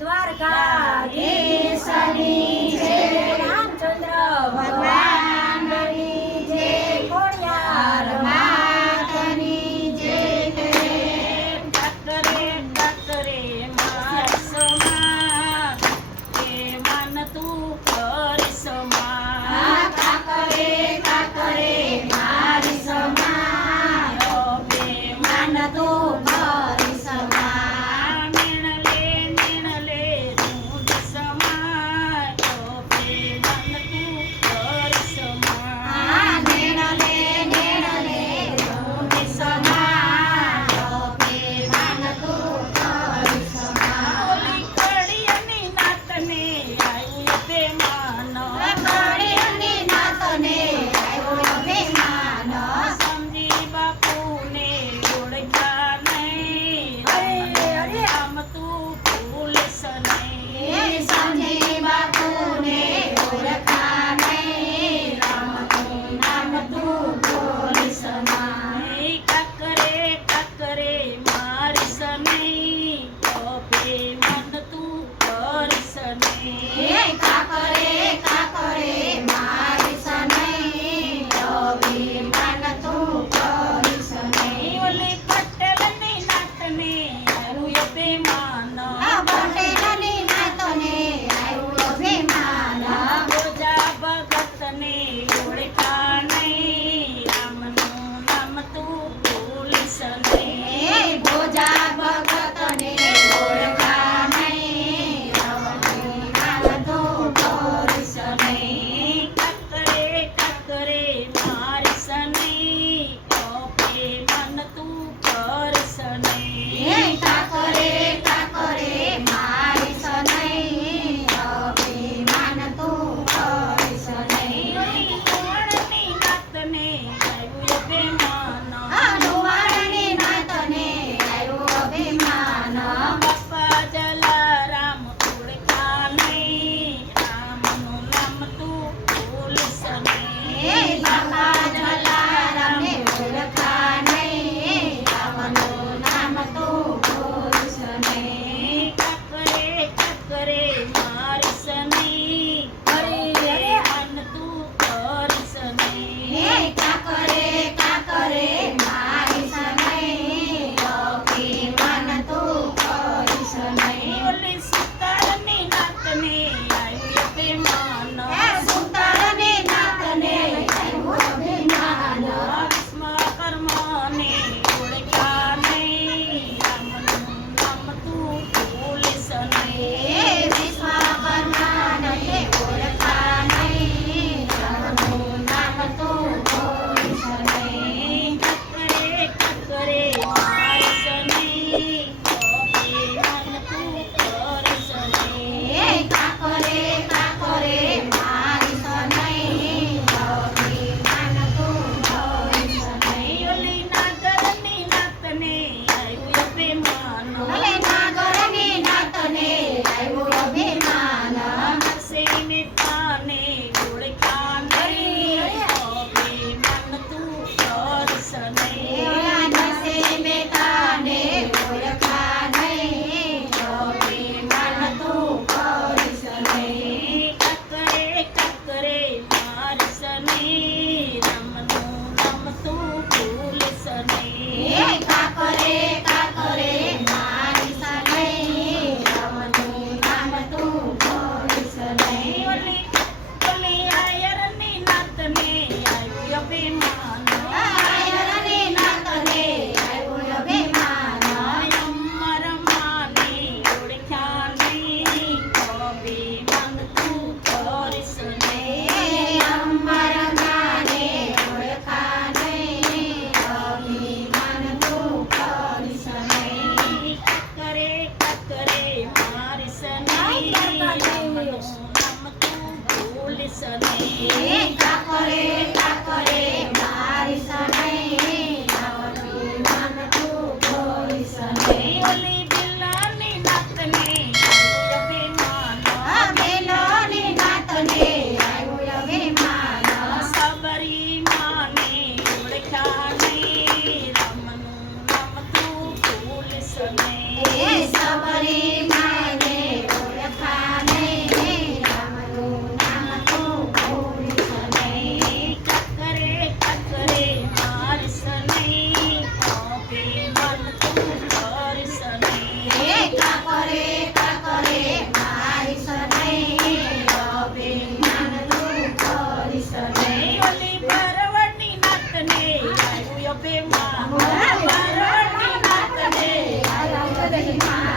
દ્વારકાધીશની. Fatima, Mama, Mama, Mama, Mama, Mama, Mama, Mama, Mama, Mama, Mama, Mama,